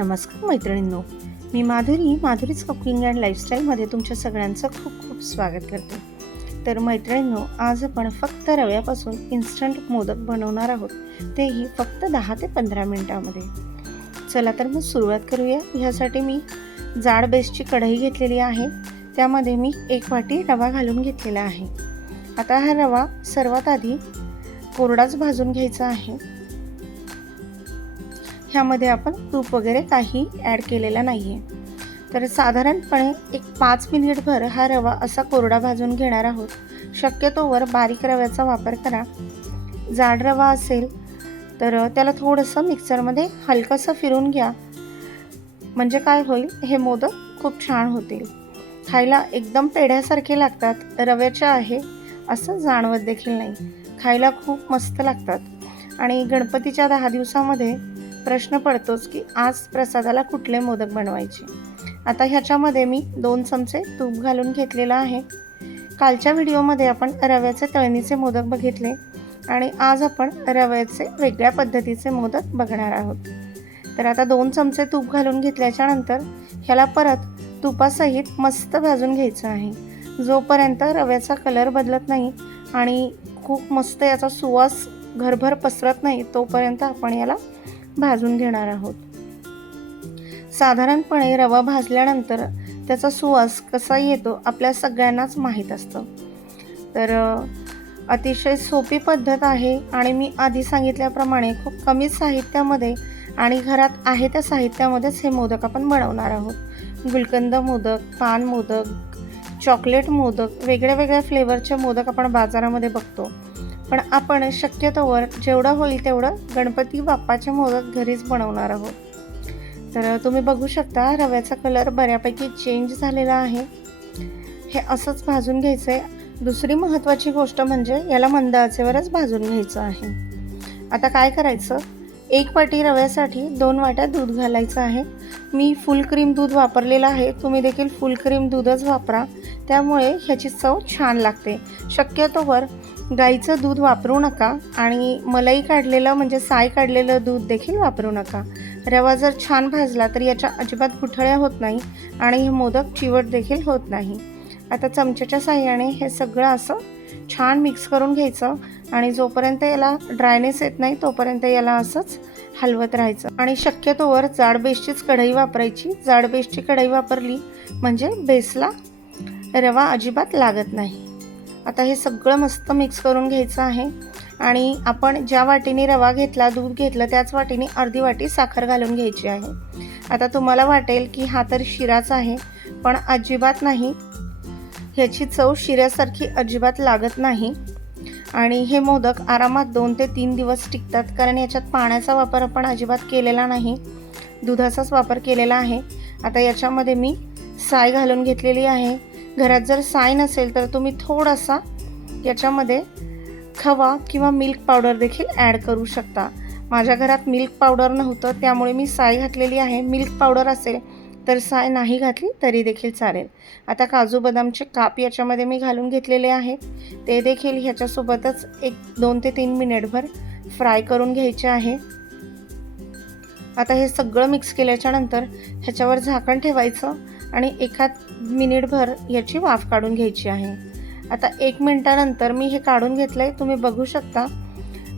नमस्कार मैत्रिणींनो. मी माधुरी माधुरीच कुकिंग अँड लाईफस्टाईलमध्ये तुमच्या सगळ्यांचं खूप खूप स्वागत करते. तर मैत्रिणींनो आज आपण फक्त रव्यापासून इन्स्टंट मोदक बनवणार आहोत. तेही फक्त दहा ते पंधरा मिनटामध्ये. चला तर मग सुरुवात करूया. ह्यासाठी मी जाड बेसची कढई घेतलेली आहे. त्यामध्ये मी एक वाटी रवा घालून घेतलेला आहे. आता हा रवा सर्वात आधी कोरडाच भाजून घ्यायचा आहे. ह्यामध्ये आपण तूप वगैरे काही ॲड केलेला नाही आहे तर साधारणपणे एक पाच मिनिटभर हा रवा असा कोरडा भाजून घेणार आहोत. शक्यतोवर बारीक रव्याचा वापर करा. जाड रवा असेल तर त्याला थोडंसं मिक्सरमध्ये हलकंसं फिरून घ्या. म्हणजे काय होईल? हे मोदक खूप छान होतील. खायला एकदम पेढ्यासारखे लागतात. रव्याचे आहे असं जाणवत देखील नाही. खायला खूप मस्त लागतात. आणि गणपतीच्या दहा दिवसामध्ये प्रश्न पडतोच की आज प्रसादाला कुठले मोदक बनवायचे? आता ह्याच्यामध्ये मी दोन चमचे तूप घालून घेतलेलं आहे. कालच्या व्हिडिओमध्ये आपण रव्याचे तळणीचे मोदक बघितले आणि आज आपण रव्याचे वेगळ्या पद्धतीचे मोदक बघणार आहोत. तर आता दोन चमचे तूप घालून घेतल्याच्या नंतर ह्याला परत तुपासहित मस्त भाजून घ्यायचं आहे. जोपर्यंत रव्याचा कलर बदलत नाही आणि खूप मस्त याचा सुवास घरभर पसरत नाही तोपर्यंत आपण याला भाजून घेणार आहोत. साधारणपणे रवा भाजल्यानंतर त्याचा सुवास कसा येतो आपल्या सगळ्यांनाच माहीत असतं. तर अतिशय सोपी पद्धत आहे आणि मी आधी सांगितल्याप्रमाणे खूप कमी साहित्यामध्ये आणि घरात आहे त्या साहित्यामध्येच हे मोदक आपण बनवणार आहोत. गुलकंद मोदक पान मोदक चॉकलेट मोदक वेगळ्या वेगळ्या फ्लेवरचे मोदक आपण बाजारामध्ये बघतो. पण आपण शक्यतोवर जेवढं होईल तेवढं गणपती बाप्पाचे मोदक घरीच बनवणार आहोत. तर तुम्ही बघू शकता रव्याचा कलर बऱ्यापैकी चेंज झालेला आहे. हे असंच भाजून घ्यायचं आहे दुसरी महत्त्वाची गोष्ट म्हणजे याला मंद आचेवरच भाजून घ्यायचं आहे. आता काय करायचं? एक वाटी रव्यासाठी दोन वाट्या दूध घालायचं आहे. मी फुल क्रीम दूध वापरलेलं आहे. तुम्ही देखील फुल क्रीम दूधच वापरा. त्यामुळे ह्याची चव छान लागते. शक्यतोवर गाईचं दूध वापरू नका आणि मलाई काढलेलं म्हणजे साय काढलेलं दूध देखील वापरू नका. रवा जर छान भाजला तर याच्या अजिबात गुठळ्या होत नाही आणि हे मोदक चिवट देखील होत नाही. आता चमच्याच्या साह्याने हे सगळं असं छान मिक्स करून घ्यायचं आणि जोपर्यंत याला ड्रायनेस येत नाही तोपर्यंत याला असंच हलवत राहायचं. आणि शक्यतोवर जाड बेसचीच कढई वापरायची. जाड बेसची कढई वापरली म्हणजे बेसला रवा अजिबात लागत नाही. आता हे सगळं मस्त मिक्स करून घ्यायचं आहे. आणि आपण ज्या वाटीने रवा घेतला दूध घेतलं त्याच वाटीने अर्धी वाटी साखर घालून घ्यायची आहे. आता तुम्हाला वाटेल की हा तर शिराच आहे पण अजिबात नाही. ह्याची चव शिऱ्यासारखी अजिबात लागत नाही. आणि हे मोदक आरामात दोन ते तीन दिवस टिकतात कारण याच्यात पाण्याचा वापर आपण अजिबात केलेला नाही. दुधाचाच वापर केलेला आहे. आता याच्यामध्ये मी साय घालून घेतलेली आहे. घरात जर साय नसेल तर तुम्ही थोडासा याच्यामध्ये खवा किंवा मिल्क पावडर देखील ॲड करू शकता. माझ्या घरात मिल्क पावडर नव्हतं त्यामुळे मी साय घातलेली आहे. मिल्क पावडर असेल तर साय नाही घातली तरी देखील चालेल. आता काजू बदामचे काप याच्यामध्ये मी घालून घेतलेले आहेत ते देखील ह्याच्यासोबतच एक दोन ते तीन मिनिटभर फ्राय करून घ्यायचे आहे. आता हे सगळं मिक्स केल्याच्यानंतर ह्याच्यावर झाकण ठेवायचं. आणि एखाद मिनिटभर याची वाफ काढून घ्यायची आहे. आता एक मिनटानंतर मी हे काढून घेतलं आहे तुम्ही बघू शकता.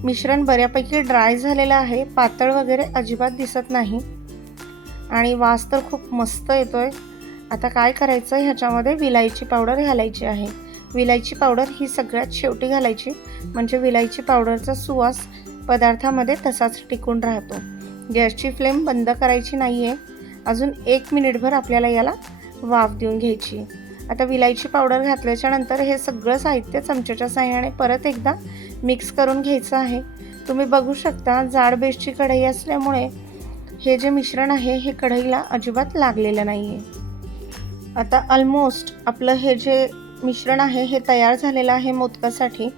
मिश्रण बऱ्यापैकी ड्राय झालेलं आहे पातळ वगैरे अजिबात दिसत नाही. आणि वास तर खूप मस्त येतो आहे आता काय करायचं? ह्याच्यामध्ये विलायची पावडर घालायची आहे. विलायची पावडर ही सगळ्यात शेवटी घालायची. म्हणजे विलायची पावडरचा सुवास पदार्थामध्ये तसाच टिकून राहतो. गॅसची फ्लेम बंद करायची नाही आहे अजून एक मिनिटभर आपल्याला याला वाफ देऊन घ्यायची. आता विलायची पावडर घातल्याच्या नंतर हे सगळं साहित्य चमच्याच्या साह्याने परत एकदा मिक्स करून घ्यायचं आहे. तुम्ही बघू शकता जाड बेसची कढई असल्यामुळे हे जे मिश्रण आहे हे कढईला अजिबात लागलेलं नाही आहे आता ऑलमोस्ट आपलं हे जे मिश्रण आहे हे तयार झालेलं आहे मोदकासाठी.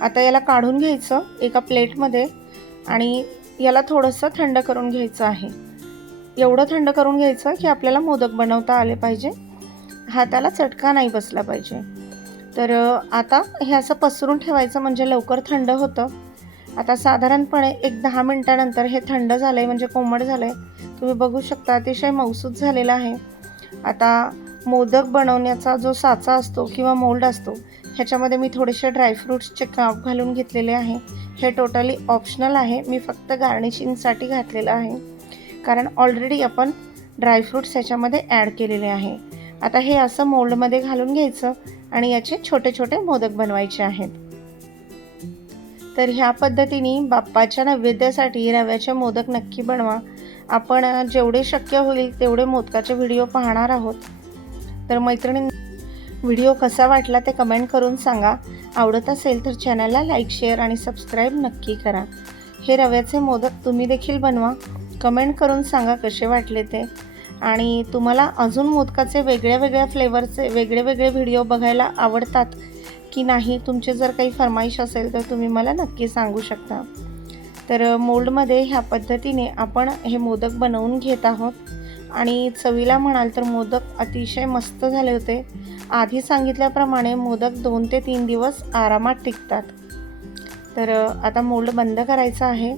आता याला काढून घ्यायचं एका प्लेटमध्ये आणि याला थोडंसं थंड करून घ्यायचं आहे. एवढं थंड करून घ्यायचं की आपल्याला मोदक बनवता आले पाहिजे. हाताला चटका नाही बसला पाहिजे. तर आता हे असं पसरून ठेवायचं म्हणजे लवकर थंड होतं. आता साधारणपणे एक दहा मिनटानंतर हे थंड झालं आहे म्हणजे कोमट झालं आहे तुम्ही बघू शकता अतिशय मौसूद झालेला आहे. आता मोदक बनवण्याचा जो साचा असतो किंवा मोल्ड असतो ह्याच्यामध्ये मी थोडेसे ड्रायफ्रूट्सचे काप घालून घेतलेले आहे. हे टोटली ऑप्शनल आहे. मी फक्त गार्निशिंगसाठी घातलेलं आहे. कारण ऑलरेडी आपण ड्रायफ्रूट्स ह्याच्यामध्ये ॲड केलेले आहे. आता हे असं मोल्डमध्ये घालून घ्यायचं आणि याचे छोटे छोटे मोदक बनवायचे आहेत. तर ह्या पद्धतीने बाप्पाच्या नैवेद्यासाठी रव्याचे मोदक नक्की बनवा. आपण जेवढे शक्य होईल तेवढे मोदकाचे व्हिडिओ पाहणार आहोत. तर मैत्रिणी व्हिडिओ कसा वाटला ते कमेंट करून सांगा. आवडत असेल तर चॅनलला लाईक शेअर आणि सबस्क्राईब नक्की करा. हे रव्याचे मोदक तुम्ही देखील बनवा. कमेंट करून सांगा कसे वाटले ते. आणि तुम्हाला अजून मोदकाचे वेगळ्या वेगळ्या फ्लेवरचे वेगळे वेगळे व्हिडिओ बघायला आवडतात की नाही तुमचे जर काही फरमाईश असेल तर तुम्ही मला नक्की सांगू शकता. तर मोल्डमध्ये ह्या पद्धतीने आपण हे मोदक बनवून घेत आहोत. आणि चवीला म्हणाल तर मोदक अतिशय मस्त झाले होते. आधी सांगितल्याप्रमाणे मोदक दोन ते तीन दिवस आरामात टिकतात. तर आता मोल्ड बंद करायचं आहे.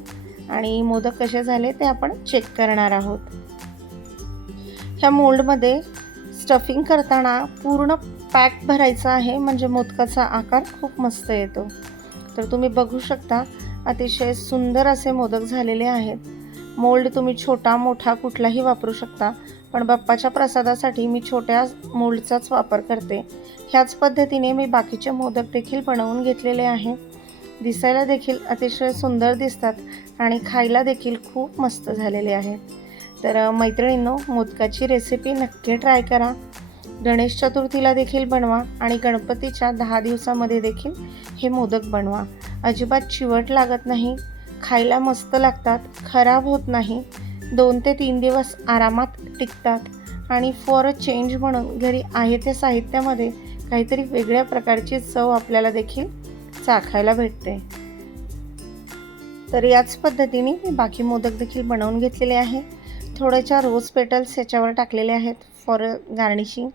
आणि मोदक कसे झाले ते आपण चेक करणार आहोत. ह्या मोल्डमध्ये स्टफिंग करताना पूर्ण पॅक भरायचं आहे म्हणजे मोदकाचा आकार खूप मस्त येतो. तर तुम्ही बघू शकता अतिशय सुंदर असे मोदक झालेले आहेत. मोल्ड तुम्ही छोटा मोठा कुठलाही वापरू शकता पण बाप्पाच्या प्रसादासाठी मी छोट्या मोल्डचाच वापर करते. ह्याच पद्धतीने मी बाकीचे मोदक देखील बनवून घेतलेले आहे. दिसायला देखील अतिशय सुंदर दिसतात आणि खायला देखील खूप मस्त झालेले आहेत तर मैत्रिणींनो मोदकाची रेसिपी नक्की ट्राय करा. गणेश चतुर्थीला देखील बनवा आणि गणपतीच्या दहा दिवसामध्ये देखील हे मोदक बनवा. अजिबात चिवट लागत नाही खायला मस्त लागतात खराब होत नाही दोन ते तीन दिवस आरामात टिकतात आणि फॉर अ चेंज म्हणून घरी आहे त्या साहित्यामध्ये काहीतरी वेगळ्या प्रकारची चव आपल्याला देखील चाखायला भेटते. तर याच पद्धतीने मी बाकी मोदक देखील बनवून घेतलेले आहे. थोड्याशा रोज पेटल्स याच्यावर टाकलेले आहेत फॉर गार्निशिंग.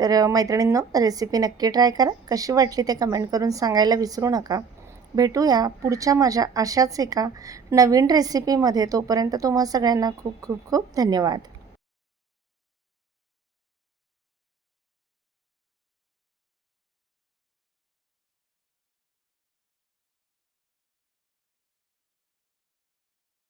तर मैत्रिणींनो रेसिपी नक्की ट्राय करा. कशी वाटली ते कमेंट करून सांगायला विसरू नका. भेटूया पुढच्या माझ्या अशाच एका नवीन रेसिपीमध्ये तोपर्यंत तुम्हा सगळ्यांना खूप खूप खूप धन्यवाद.